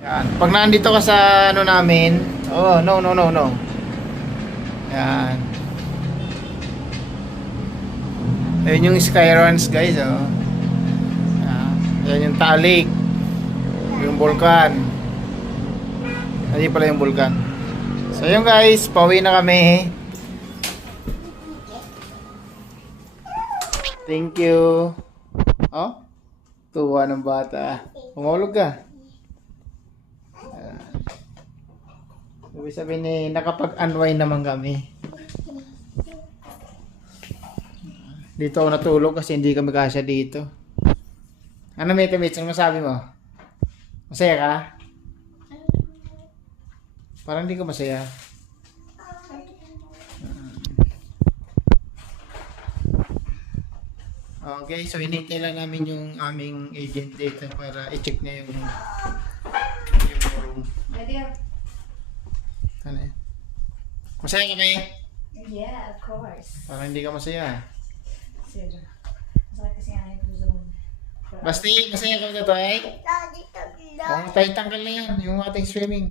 Yan. Pag nandito ka sa ano namin, oh, no. Yan. Ayun yung Skyruns guys, oh. Yan. Yan yung Talik. Yung Vulcan. Ayun pala yung Vulcan. So yun guys, pauwi na kami. Thank you. Oh? Tuwa ng bata. Pumulog ka. Ibig sabihin nakapag-unwind naman kami. Dito ako natulog kasi hindi kami kasya dito. Ano Metamits? Ano masabi mo? Masaya ka? Parang hindi ka masaya. Okay, so hinintay lang namin yung aming agent dito para i-check niya yung room. Ano yun? Masaya ka ba eh? Yeah, of course. Parang hindi ka masaya. Sir, masakit kasi ang ito zone. Basti, masaya ka ba ito eh? Oo, tayo tanggal na yan. Yung ating swimming.